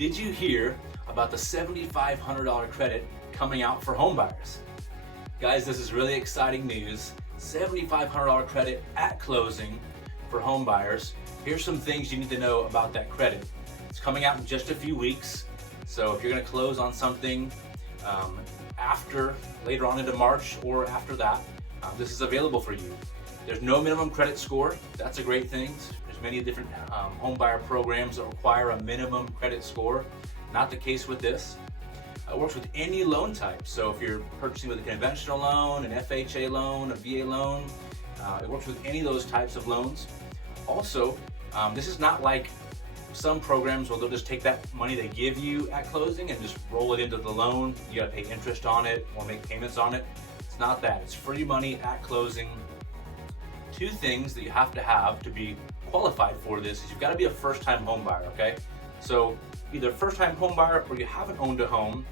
Did you hear about the $7,500 credit coming out for home buyers? Guys, this is really exciting news. $7,500 credit at closing for home buyers. Here's some things you need to know about that credit. It's coming out in just a few weeks. So if you're gonna close on something later on into March or after that, this is available for you. There's no minimum credit score. That's a great thing. There's many different home buyer programs that require a minimum credit score. Not the case with this. It works with any loan type. So if you're purchasing with a conventional loan, an FHA loan, a VA loan, it works with any of those types of loans. Also, this is not like some programs where they'll just take that money they give you at closing and just roll it into the loan. You gotta pay interest on it or make payments on it. It's not that. It's free money at closing. Two things that you have to be qualified for this is you've got to be a first-time home buyer, okay? So either a first-time home buyer or you haven't owned a home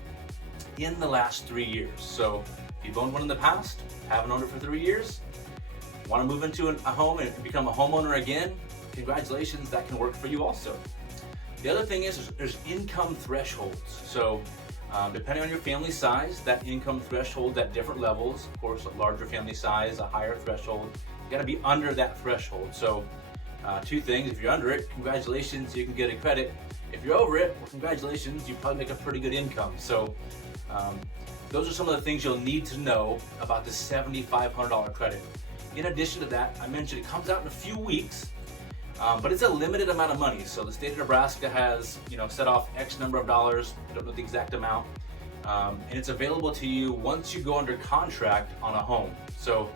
in the last 3 years. So if you've owned one in the past, haven't owned it for 3 years, want to move into a home and become a homeowner again, congratulations, that can work for you also. The other thing is there's income thresholds. So depending on your family size, that income threshold at different levels. Of course, a larger family size, a higher threshold. You got to be under that threshold. So two things: if you're under it, congratulations, you can get a credit. If you're over it, well, congratulations, you probably make a pretty good income. So those are some of the things you'll need to know about the $7,500 credit. In addition to that, I mentioned it comes out in a few weeks, but it's a limited amount of money. So the state of Nebraska has, set off X number of dollars. I don't know the exact amount, and it's available to you once you go under contract on a home. So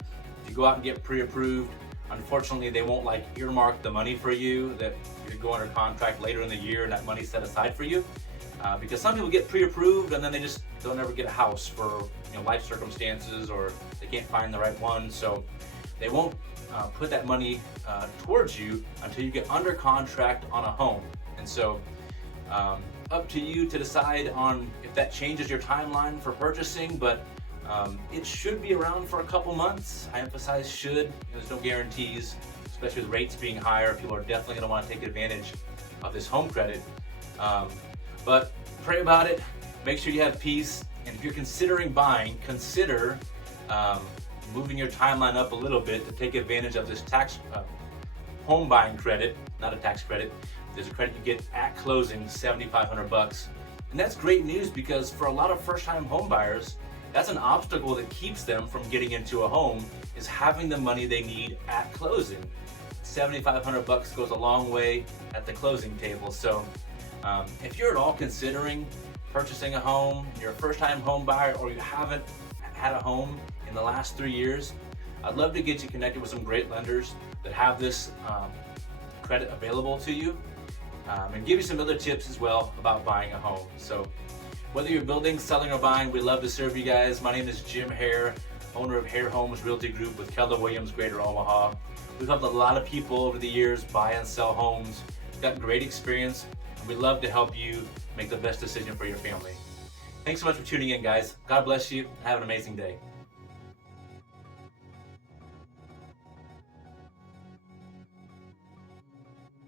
if you go out and get pre-approved, unfortunately, they won't earmark the money for you that you go under contract later in the year and that money's set aside for you. Because some people get pre-approved and then they just don't ever get a house for life circumstances, or they can't find the right one. So they won't put that money towards you until you get under contract on a home. And so up to you to decide on if that changes your timeline for purchasing, but it should be around for a couple months. I emphasize should. There's no guarantees, especially with rates being higher. People are definitely going to want to take advantage of this home credit. But pray about it. Make sure you have peace. And if you're considering buying, consider moving your timeline up a little bit to take advantage of this tax home buying credit, not a tax credit. There's a credit you get at closing, $7,500. And that's great news because for a lot of first-time home buyers, that's an obstacle that keeps them from getting into a home, is having the money they need at closing. $7,500 goes a long way at the closing table. So if you're at all considering purchasing a home, you're a first-time home buyer, or you haven't had a home in the last 3 years, I'd love to get you connected with some great lenders that have this credit available to you, and give you some other tips as well about buying a home. So whether you're building, selling, or buying, we'd love to serve you guys. My name is Jim Hare, owner of Hare Homes Realty Group with Keller Williams, Greater Omaha. We've helped a lot of people over the years buy and sell homes. We've got great experience, and we'd love to help you make the best decision for your family. Thanks so much for tuning in, guys. God bless you. Have an amazing day.